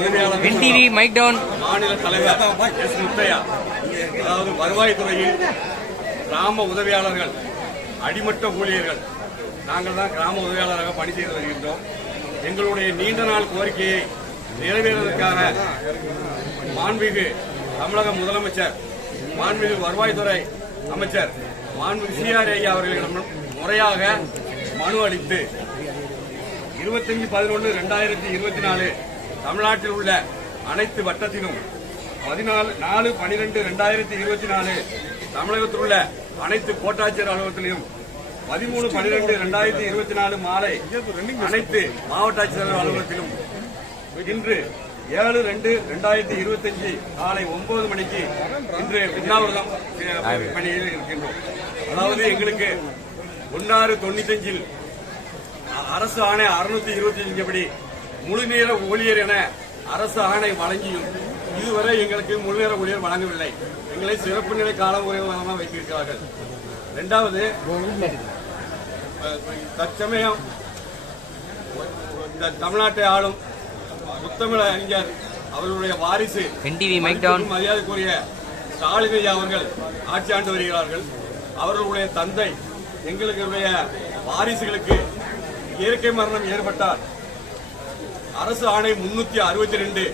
உதவியாளர் மாநில தலைவர் எஸ் முத்தையா, அதாவது வருவாய்த்துறையில் கிராம உதவியாளர்கள், அடிமட்ட ஊழியர்கள், நாங்கள் தான் கிராம உதவியாளராக பணி செய்து வருகின்றோம். எங்களுடைய நீண்ட நாள் கோரிக்கையை நிறைவேறுவதற்காக மாண்புமிகு தமிழக முதலமைச்சர், மாண்புமிகு வருவாய்த்துறை அமைச்சர், மாண்புமிகு சிஆர் ஐயா அவர்களிடம் முறையாக மனு அளித்து 25/11/2024 தமிழ்நாட்டில் உள்ள அனைத்து வட்டத்திலும் 14/4/12/2024 தமிழகத்தில் உள்ள அனைத்து கோட்டாட்சியர் அலுவலகத்திலும் 13/12/2024 மாலை அனைத்து மாவட்ட ஆட்சியர் அலுவலகத்திலும் இன்று 7/2/2025 காலை 9 மணிக்கு இன்று உண்ணாவிரதம் பணியில் இருக்கின்றோம். அதாவது எங்களுக்கு 16/95 அரசு ஆணை 625 படி முழுநேர ஊழியர் என அரசு ஆணை வழங்கியும் இதுவரை எங்களுக்கு முழுநேர ஊழியர் வழங்கவில்லை. எங்களை சிறப்பு நிலை கால உறவாக வைத்திருக்கிறார்கள். இரண்டாவது, தற்சமயம் இந்த தமிழ்நாட்டை ஆளும் முத்தமிழ் அறிஞர் அவர்களுடைய வாரிசு மரியாதைக்குரிய ஸ்டாலின் ஐயா அவர்கள் ஆட்சி ஆண்டு வருகிறார்கள். அவர்களுடைய தந்தை எங்களுடைய வாரிசுகளுக்கு இயற்கை மரணம் ஏற்பட்டால் அரசு ஆணை 362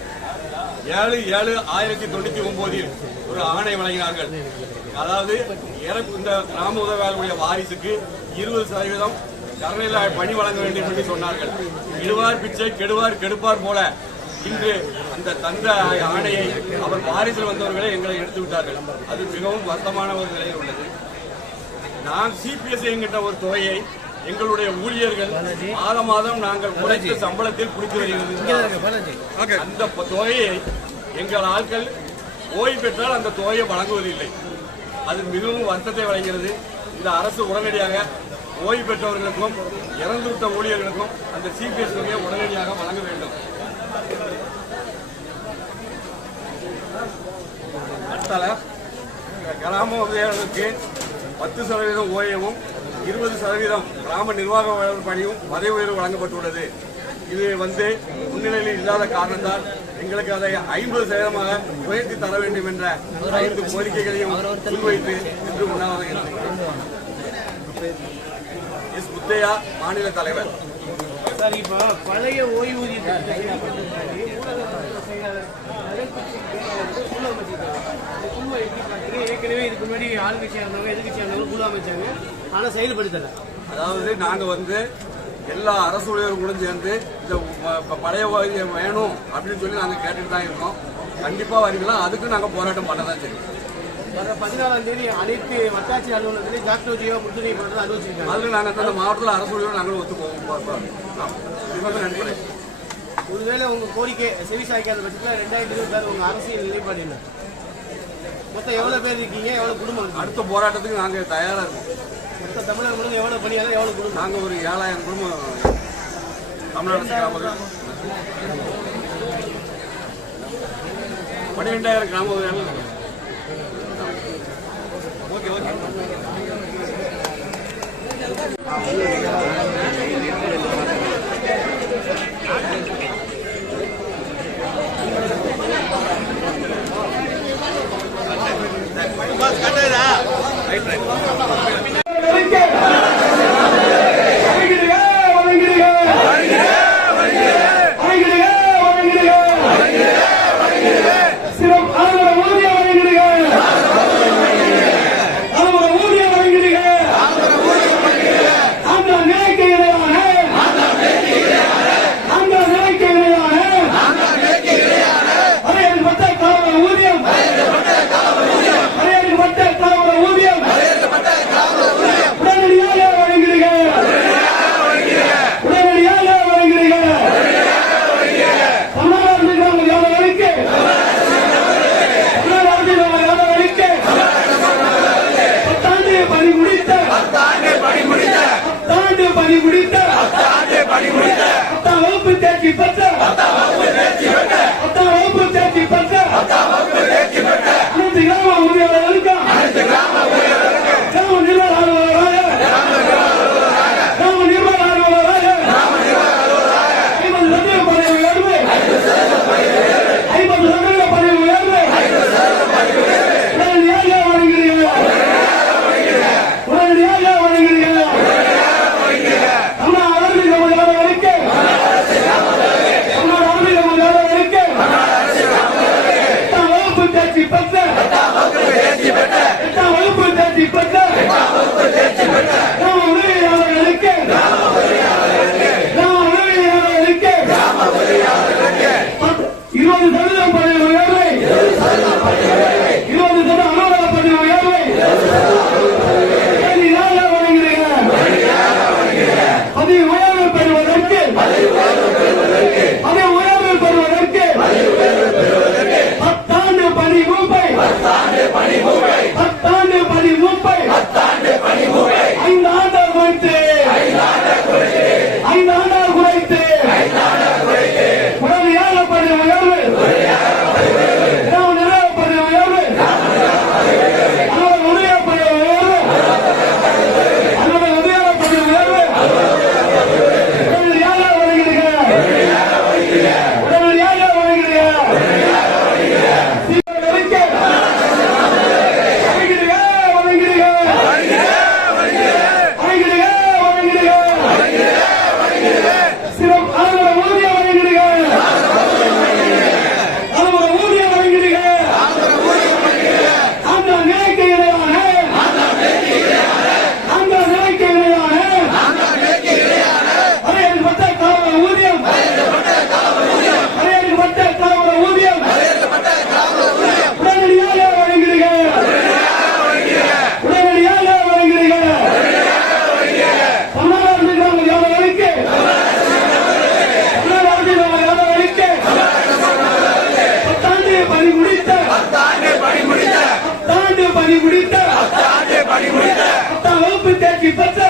7/7/1999 ஒரு ஆணை வழங்கினார்கள். அதாவது இந்த கிராம உதவியாளர்களுடைய வாரிசுக்கு 20% கருணையில பணி வழங்க வேண்டும் என்று சொன்னார்கள். இடுவார் பிச்சை கெடுவார் கெடுப்பார் போல இன்று அந்த தந்த ஆணையை அவர் வாரிசில் வந்தவர்களே எங்களை எடுத்து விட்டார்கள். அது மிகவும் வருத்தமான ஒரு நிலையில் உள்ளது. நான் சிபிஎஸ் என்கின்ற ஒரு தொகையை எங்களுடைய ஊழியர்கள் மாதம் நாங்கள் உழைத்த சம்பளத்தில் பிடித்து வருகிறது. அந்த தொகையை எங்கள் ஆட்கள் ஓய்வு பெற்றால் அந்த தொகையை வழங்குவதில்லை. அது மிகவும் வருத்தத்தை வழங்குகிறது. இந்த அரசு உடனடியாக ஓய்வு பெற்றவர்களுக்கும் இறந்துவிட்ட ஊழியர்களுக்கும் அந்த சிபிஎஸ் தொகையை உடனடியாக வழங்க வேண்டும். கிராம உதவியாளர்களுக்கு 10% ஓய்வும் 20% கிராம நிர்வாக பணியும் பதவி உயர்வு வழங்கப்பட்டுள்ளது. இது முன்னிலையில் இல்லாத காரணத்தால் எங்களுக்கு அதை 50% உயர்த்தி தர வேண்டும் என்ற 5 கோரிக்கைகளையும் முன்வைத்து இன்று உண்ணாவிரதம். எஸ் முத்தையா, மாநில தலைவர். சார், இப்ப பழைய ஓய்வூதிய ஏற்கனவே இதுக்கு முன்னாடி ஆளுங்கட்சியா இருந்தவங்க எதிர்கட்சியா இருந்தவங்க குழு அமைச்சாங்க, ஆனா செயல்படுத்தல. அதாவது நாங்க எல்லா அரசு ஊழியர்களும் சேர்ந்து இந்த பழைய ஓய்வூதியம் வேணும் அப்படின்னு சொல்லி நாங்க கேட்டுட்டு தான் இருக்கோம். கண்டிப்பா வரீங்களா, அதுக்கு நாங்க போராட்டம் பண்ணதான் செய்யும். 14ஆம் தேதி அனைத்து வட்டாட்சி அலுவலகத்திலேயும் டாக்டர் முற்றுகை பண்றது அறிவிச்சிருக்காங்க. அதுல நாங்க அந்த மாவட்டத்தில் அரசு ஊழியர்கள் நாங்களும் ஒத்து போவோம். ஒருவேளை உங்க கோரிக்கை செவிசாய்க்காத பட்சத்தில் 2026 உங்க அரசியல் நிலைப்பாடு என்ன? மொத்தம் எவ்வளவு பேர் இருக்கீங்க, எவ்வளவு குடும்பம்? அடுத்த போராட்டத்துக்கு நாங்க தயாரா இருக்கோம். மொத்த தமிழக முழுக்க எவ்வளவு பணியாளர், எவ்வளவு குடும்பம்? நாங்க ஒரு 7000 குடும்பம் தமிழ்நாடு 12,000 கிராம உதவியாளர்கள். Okay okay. பணி முடித்த 10ஆம் வகுப்பு தேர்ச்சி பெற்ற